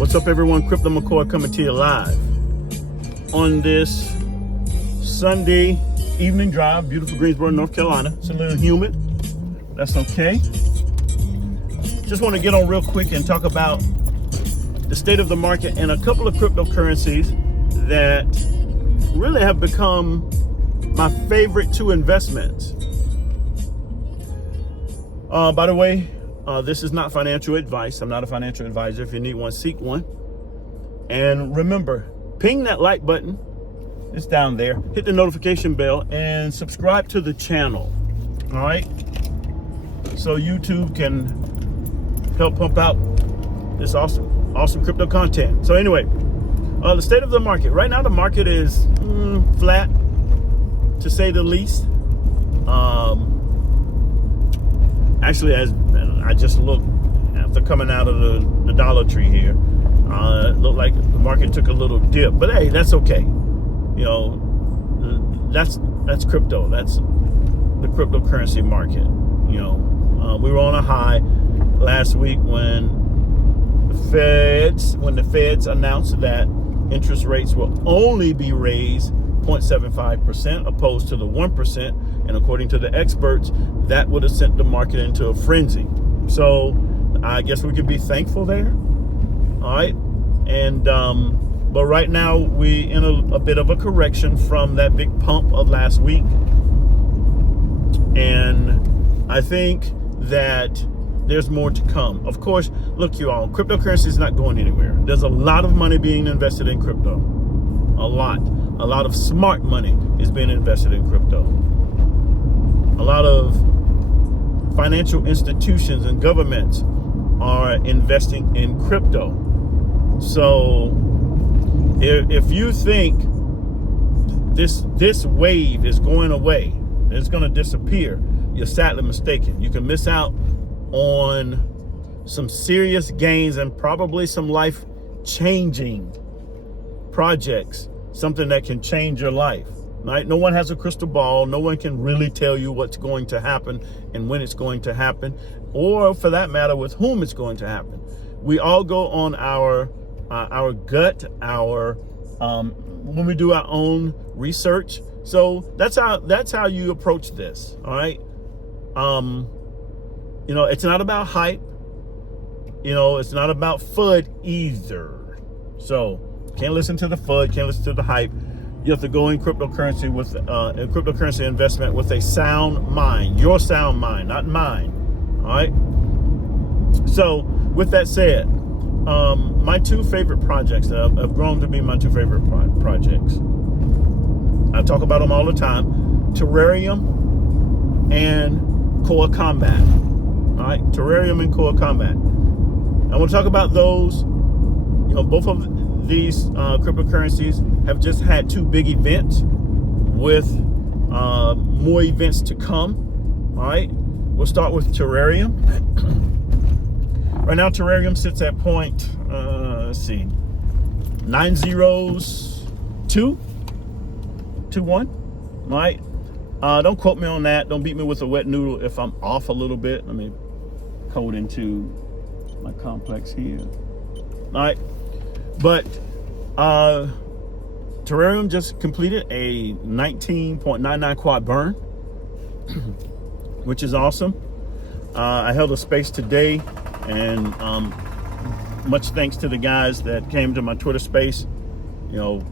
What's up, everyone? Crypto McCoy coming to you live on this Sunday evening drive, beautiful Greensboro, North Carolina. It's a little humid. That's okay. Just want to get on real quick and talk about the state of the market and a couple of cryptocurrencies that really have become my favorite two investments. By the way, this is not financial advice. I'm not a financial advisor. If you need one, seek one. And remember, ping that like button. It's down there. Hit the notification bell and subscribe to the channel. All right? So YouTube can help pump out this awesome crypto content. So anyway, the state of the market. Right now, the market is flat, to say the least. Actually, as I just looked after coming out of the Dollar Tree here, it looked like the market took a little dip. But hey, that's okay. You know, that's crypto. That's the cryptocurrency market. You know, we were on a high last week when the Feds announced that interest rates will only be raised 0.75% opposed to the 1%. And according to the experts, that would have sent the market into a frenzy. So I guess we could be thankful there. All right. And but right now we in a bit of a correction from that big pump of last week. And I think that there's more to come. Of course, look, you all, cryptocurrency is not going anywhere. There's a lot of money being invested in crypto. A lot of smart money is being invested in crypto. A lot of financial institutions and governments are investing in crypto. So if you think this wave is going away, it's going to disappear, you're sadly mistaken. You can miss out on some serious gains and probably some life-changing projects, something that can change your life. Right? No one has a crystal ball. No one can really tell you what's going to happen and when it's going to happen, or for that matter, with whom it's going to happen. We all go on our gut, when we do our own research. So that's how you approach this. All right. You know, it's not about hype. You know, it's not about FUD either. So can't listen to the FUD. Can't listen to the hype. You have to go in cryptocurrency with a cryptocurrency investment with a sound mind, your sound mind, not mine. All right. So with that said, my two favorite projects that have grown to be my two favorite projects. I talk about them all the time: Terareum and Core Combat. All right, Terareum and Core Combat. I want to talk about those. You know, both of these cryptocurrencies have just had two big events with more events to come. All right, we'll start with Terareum. Right now, Terareum sits at point, let's see, 90221. All right, don't quote me on that. Don't beat me with a wet noodle if I'm off a little bit. Let me code into my complex here. All right. But Terareum just completed a 19.99 quad burn, which is awesome. I held a space today, and much thanks to the guys that came to my Twitter space. You know,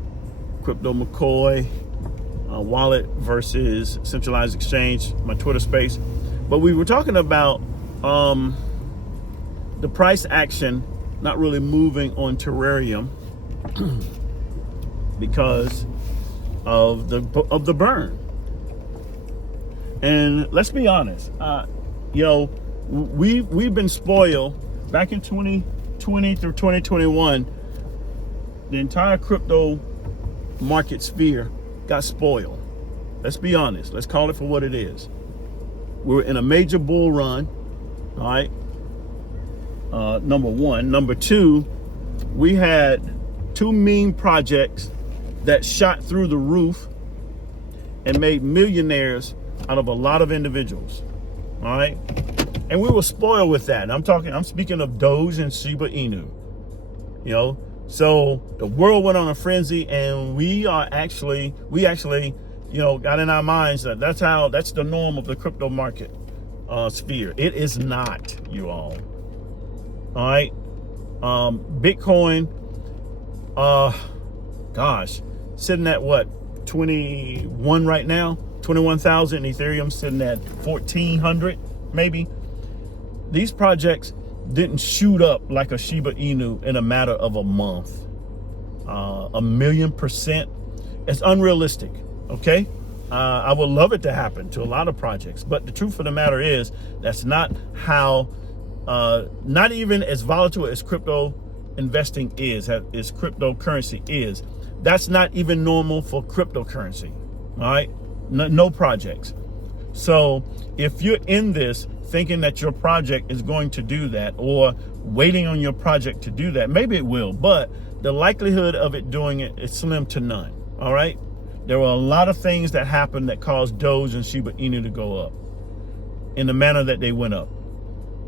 Crypto McCoy, wallet versus centralized exchange, my Twitter space. But we were talking about the price action not really moving on Terareum because of the burn. And let's be honest, you know, we've been spoiled back in 2020 through 2021. The entire crypto market sphere got spoiled. Let's be honest. Let's call it for what it is. We were in a major bull run. All right. Number one. Number two, we had two meme projects that shot through the roof and made millionaires out of a lot of individuals. All right. And we were spoiled with that. I'm speaking of Doge and Shiba Inu. So the world went on a frenzy, and we actually, got in our minds that that's the norm of the crypto market sphere. It is not, you all. All right. Bitcoin, sitting at what, 21 right now, 21,000. Ethereum sitting at 1,400, maybe. These projects didn't shoot up like a Shiba Inu in a matter of a month. 1,000,000%. It's unrealistic, okay? I would love it to happen to a lot of projects, but the truth of the matter is that's not how, not even as volatile as crypto investing is, as cryptocurrency is. That's not even normal for cryptocurrency, all right? No projects. So if you're in this thinking that your project is going to do that, or waiting on your project to do that, maybe it will, but the likelihood of it doing it is slim to none, all right? There were a lot of things that happened that caused Doge and Shiba Inu to go up in the manner that they went up.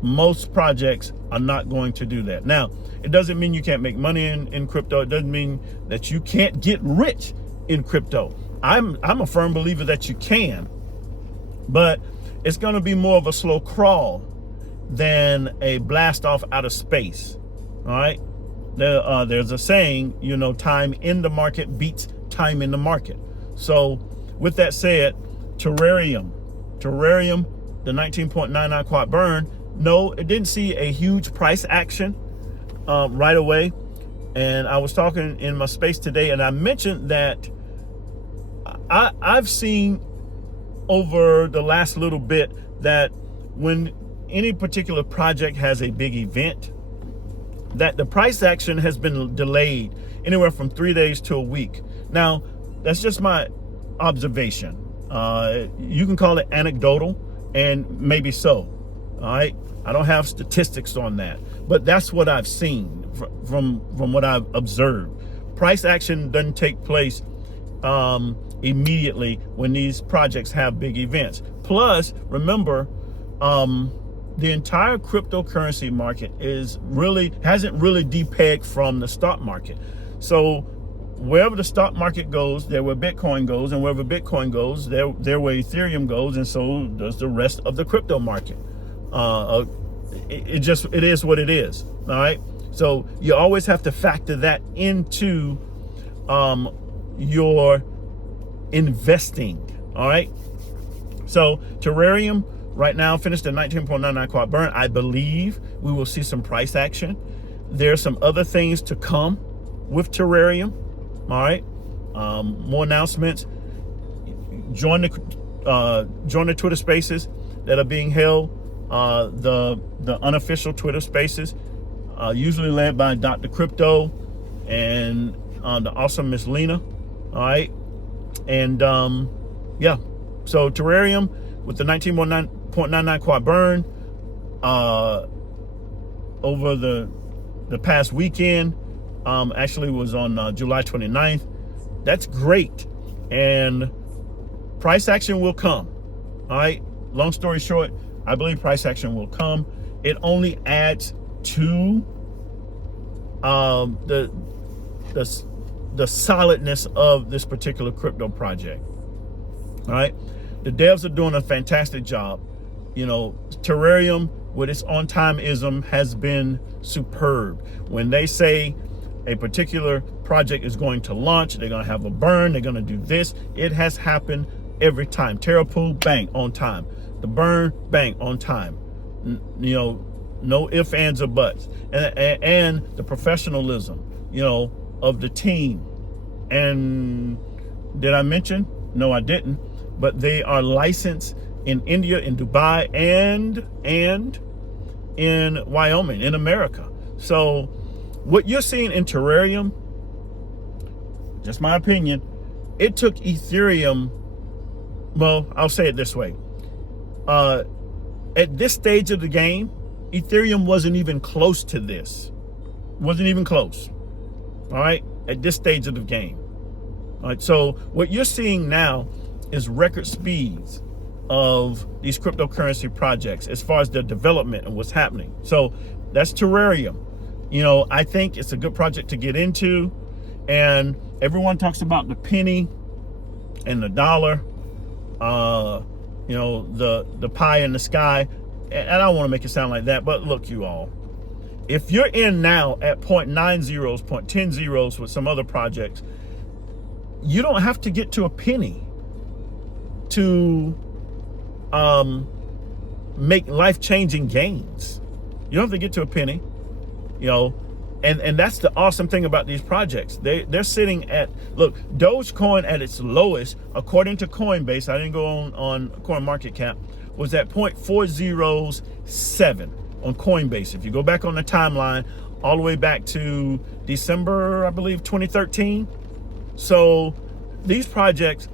Most projects are not going to do that. Now, it doesn't mean you can't make money in crypto. It doesn't mean that you can't get rich in crypto. I'm a firm believer that you can, but it's going to be more of a slow crawl than a blast off out of space. All right. There's a saying, time in the market beats time in the market. So with that said, Terareum, the 19.99 quad burn, no, it didn't see a huge price action right away. And I was talking in my space today, and I mentioned that I've seen over the last little bit that when any particular project has a big event, that the price action has been delayed anywhere from 3 days to a week. Now, that's just my observation. You can call it anecdotal, and maybe so. All right, I don't have statistics on that, but that's what I've seen from what I've observed. Price action doesn't take place immediately when these projects have big events. Plus, remember, the entire cryptocurrency market hasn't really depegged from the stock market. So wherever the stock market goes, there where Bitcoin goes, and wherever Bitcoin goes, there where Ethereum goes, and so does the rest of the crypto market. It is what it is. All right. So you always have to factor that into your investing. All right. So Terareum right now finished at 19.99 quad burn. I believe we will see some price action. There's some other things to come with Terareum. All right. More announcements. Join the Twitter Spaces that are being held. The unofficial Twitter Spaces, usually led by Dr. Crypto and the awesome Miss Lena. All right. And yeah, so Terareum with the 19.99 quad burn over the past weekend, actually was on July 29th. That's great. And price action will come. All right. Long story short, I believe price action will come. It only adds to the solidness of this particular crypto project. All right. The devs are doing a fantastic job. Terareum with its on-timeism has been superb. When they say a particular project is going to launch, they're going to have a burn, they're going to do this, it has happened every time. Terrapool, bang, on time. The burn, bang, on time. No ifs, ands, or buts. And the professionalism, of the team. And did I mention? No, I didn't. But they are licensed in India, in Dubai, and in Wyoming, in America. So what you're seeing in Terareum, just my opinion, it took Ethereum, well, I'll say it this way. At this stage of the game, Ethereum wasn't even close to this. Wasn't even close. All right, at this stage of the game. All right, so what you're seeing now is record speeds of these cryptocurrency projects as far as their development and what's happening. So that's Terareum. I think it's a good project to get into. And everyone talks about the penny and the dollar, the pie in the sky. And I don't want to make it sound like that, but look, you all, if you're in now at 0.9 zeros, 0.10 zeros with some other projects, you don't have to get to a penny to make life-changing gains. You don't have to get to a penny, and that's the awesome thing about these projects. They're sitting at, look, Dogecoin at its lowest, according to Coinbase, I didn't go on CoinMarketCap, was at 0.407 on Coinbase. If you go back on the timeline, all the way back to December, I believe, 2013. So these projects,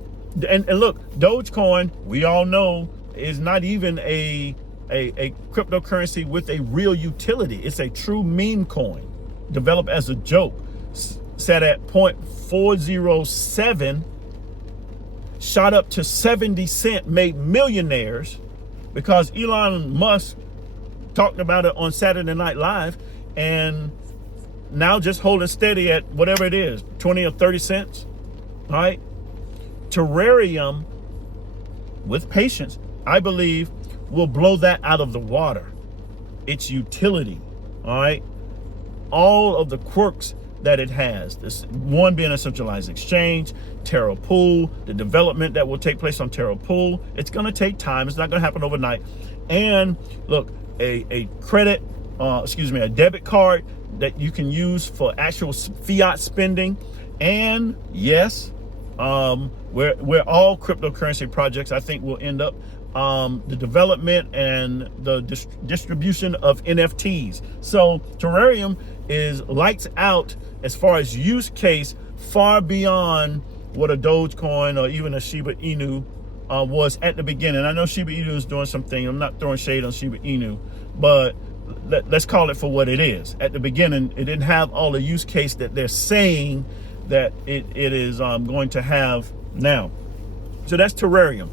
and look, Dogecoin, we all know, is not even a cryptocurrency with a real utility. It's a true meme coin developed as a joke, set at 0.407, shot up to 70 cents, made millionaires because Elon Musk talked about it on Saturday Night Live, and now just holding steady at whatever it is, 20 or 30 cents. All right. Terrareum, with patience, I believe, will blow that out of the water. Its utility, all right? All of the quirks that it has. This one being a centralized exchange, Terra Pool, the development that will take place on Terra Pool. It's going to take time. It's not going to happen overnight. And look, a debit card that you can use for actual fiat spending. And yes, where all cryptocurrency projects, I think, will end up, the development and the distribution of NFTs. So Terareum is lights out as far as use case, far beyond what a Dogecoin or even a Shiba Inu was at the beginning. I know Shiba Inu is doing something. I'm not throwing shade on Shiba Inu, but let's call it for what it is. At the beginning, it didn't have all the use case that they're saying that it is going to have now. So that's Terareum.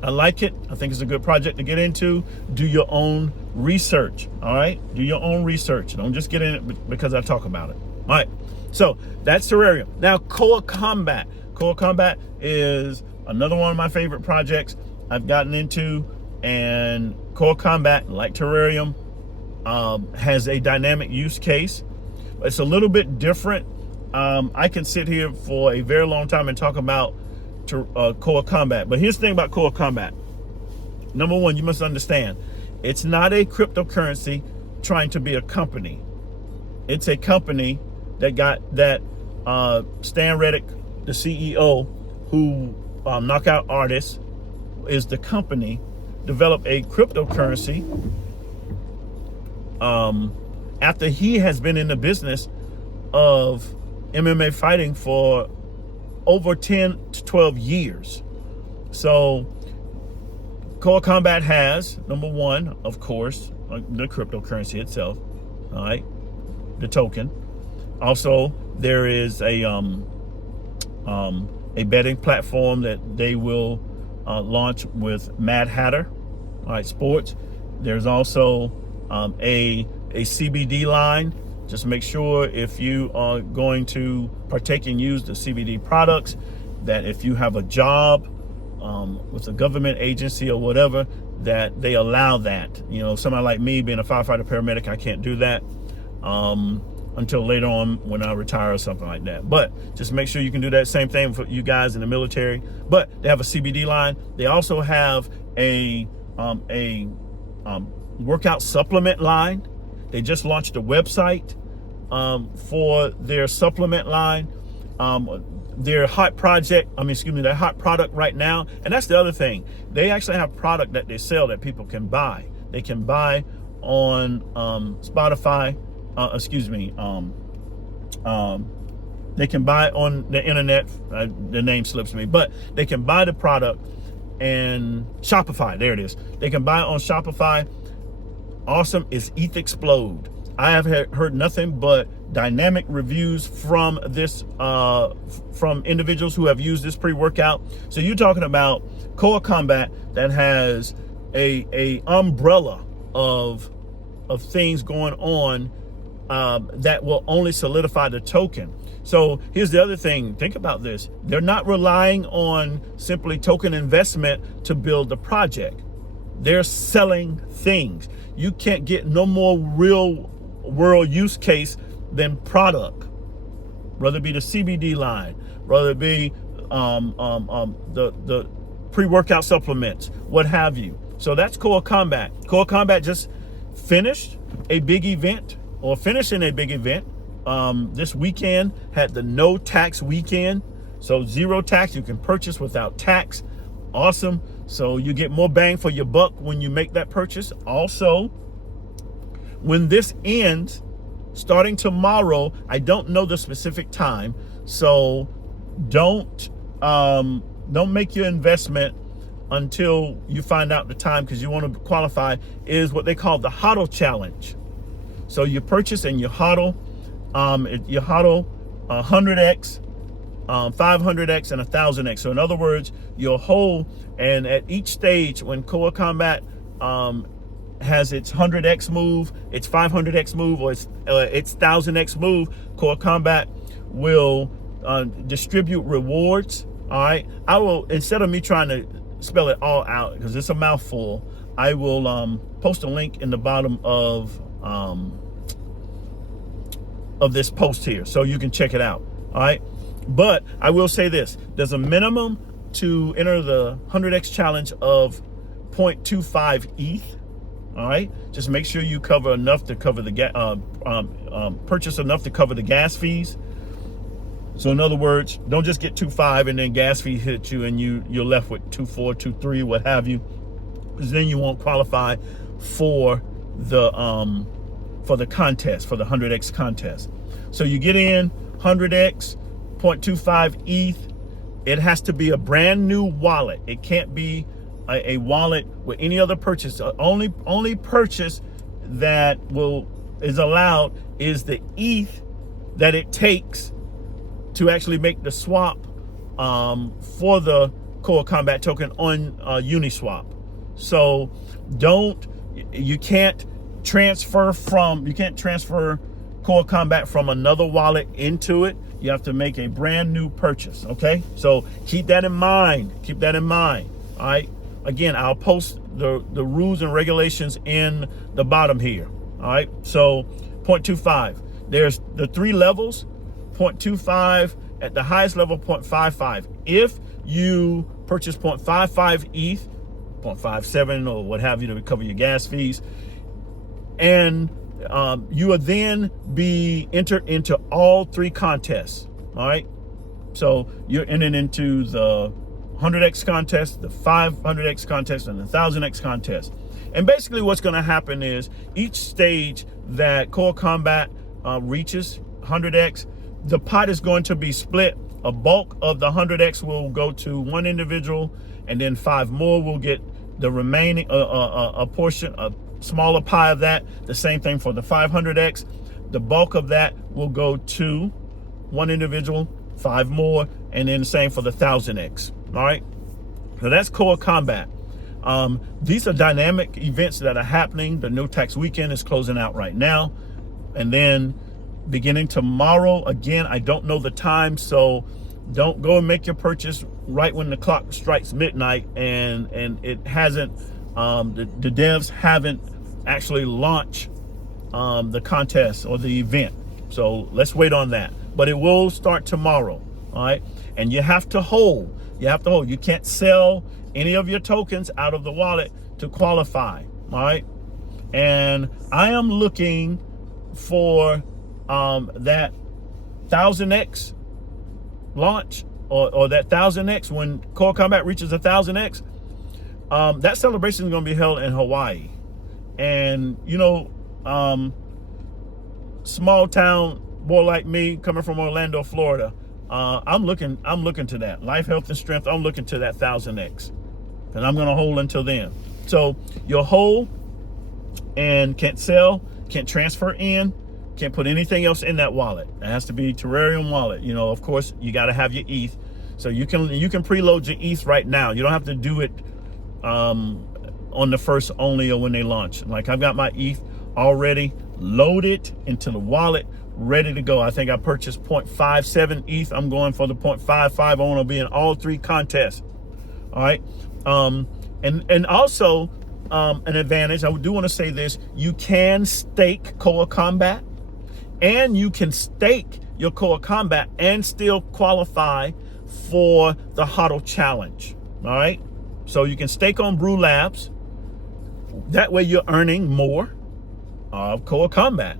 I like it. I think it's a good project to get into. Do your own research. All right. Do your own research. Don't just get in it because I talk about it. All right. So that's Terareum. Now, Core Combat. Core Combat is another one of my favorite projects I've gotten into. And Core Combat, like Terareum, has a dynamic use case. It's a little bit different. I can sit here for a very long time and talk about Core Combat. But here's the thing about Core Combat. Number one, you must understand, it's not a cryptocurrency trying to be a company. It's a company that Stan Reddick, the CEO, who Knockout Artist is the company, developed a cryptocurrency after he has been in the business of MMA fighting for over 10 to 12 years. So Core Combat has, number one, of course, the cryptocurrency itself, all right, the token. Also, there is a betting platform that they will launch with Mad Hatter, all right, sports. There's also a CBD line. Just make sure if you are going to partake and use the CBD products, that if you have a job with a government agency or whatever, that they allow that. Somebody like me being a firefighter paramedic, I can't do that until later on when I retire or something like that. But just make sure you can do that. Same thing for you guys in the military. But they have a CBD line. They also have a workout supplement line. They just launched a website for their supplement line. Their hot product right now. And that's the other thing. They actually have product that they sell that people can buy. They can buy on Spotify. They can buy on the internet. The name slips me, but they can buy the product and Shopify. There it is. They can buy it on Shopify. Awesome is ETH Explode. I have heard nothing but dynamic reviews from this, from individuals who have used this pre-workout. So you're talking about Core Combat that has a umbrella of of things going on that will only solidify the token. So here's the other thing. Think about this. They're not relying on simply token investment to build the project. They're selling things. You can't get no more real world use case than product, whether it be the CBD line, whether it be the pre-workout supplements, what have you. So that's Core Combat. Core Combat just finished a big event, or finishing a big event. This weekend had the no tax weekend. So 0 tax, you can purchase without tax. Awesome. So you get more bang for your buck when you make that purchase. Also, when this ends, starting tomorrow, I don't know the specific time, so don't make your investment until you find out the time, because you want to qualify. Is what they call the HODL challenge. So you purchase and you HODL, 100x, 500x, and 1000x. So in other words, you'll hold, and at each stage, when Core Combat has its 100x move, its 500x move, or its 1000x move, Core Combat will distribute rewards. All right, I will, instead of me trying to spell it all out because it's a mouthful, I will post a link in the bottom of this post here, so you can check it out. All right, but I will say this: there's a minimum to enter the 100x challenge of 0.25 ETH. All right, just make sure you cover enough to cover the purchase enough to cover the gas fees. So in other words, don't just get 2.5 and then gas fee hit you and you're left with 2.4, 2.3, what have you, because then you won't qualify for the contest, for the 100x contest. So you get in 100x, 0.25 ETH. It has to be a brand new wallet. It can't be a wallet with any other purchase. Only purchase that is allowed is the ETH that it takes to actually make the swap for the Core Combat token on Uniswap. So you can't transfer Core Combat from another wallet into it. You have to make a brand new purchase. Okay, so keep that in mind. Keep that in mind. All right. Again, I'll post the rules and regulations in the bottom here. All right. So 0.25. There's the 3 levels. 0.25 at the highest level, 0.55. If you purchase 0.55 ETH, 0.57 or what have you to cover your gas fees, and you will then be entered into all 3 contests. All right, so you're entered into the 100x contest, the 500x contest, and the 1000x contest. And basically what's going to happen is each stage that Core Combat reaches 100x, the pot is going to be split. A bulk of the 100x will go to one individual, and then 5 more will get the remaining a portion, a smaller pie of that. The same thing for the 500x. The bulk of that will go to one individual, 5 more, and then the same for the 1000x. All right, so that's Core Combat. These are dynamic events that are happening. The no tax weekend is closing out right now, and then beginning tomorrow, again, I don't know the time, so don't go and make your purchase right when the clock strikes midnight and it hasn't, the devs haven't actually launched the contest or the event. So let's wait on that. But it will start tomorrow, all right? And you have to hold. You can't sell any of your tokens out of the wallet to qualify, all right? And I am looking for that 1000x launch, or that 1000x when Core Combat reaches 1000x. That celebration is going to be held in Hawaii, and small town boy like me coming from Orlando, Florida, I'm looking to that life, health, and strength. I'm looking to that 1000x, and I'm going to hold until then. So you'll hold and can't sell, can't transfer in, can't put anything else in that wallet. It has to be Terareum wallet. Of course, you got to have your ETH. So you can preload your ETH right now. You don't have to do it on the first only or when they launch. Like I've got my ETH already loaded into the wallet, ready to go. I think I purchased 0.57 ETH. I'm going for the 0.55. I want to be in all 3 contests. All right. And also an advantage, I do want to say this, you can stake Core Combat, and you can stake your Core Combat and still qualify for the HODL challenge. All right. So you can stake on Brew Labs. That way you're earning more of Core Combat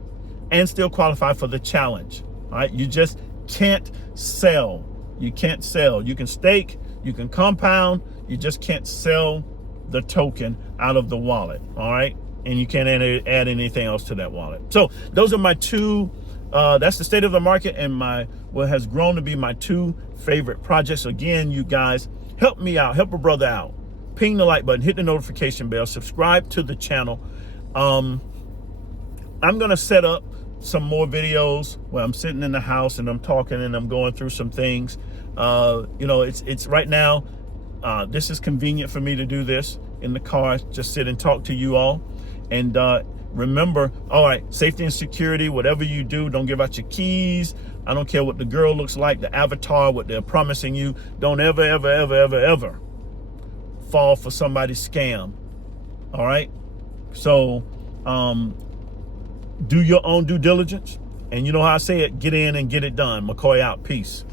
and still qualify for the challenge. All right. You just can't sell. You can't sell. You can stake, you can compound, you just can't sell the token out of the wallet. All right. And you can't add anything else to that wallet. So those are my 2, that's the state of the market and what has grown to be my 2 favorite projects. Again, you guys, help me out, help a brother out. Ping the like button, hit the notification bell, subscribe to the channel. I'm gonna set up some more videos where I'm sitting in the house and I'm talking and I'm going through some things. It's right now, this is convenient for me to do this in the car, just sit and talk to you all. And remember, all right, safety and security, whatever you do, don't give out your keys. I don't care what the girl looks like, the avatar, what they're promising you. Don't ever fall for somebody's scam. All right. So do your own due diligence. And you know how I say it, get in and get it done. McCoy out. Peace.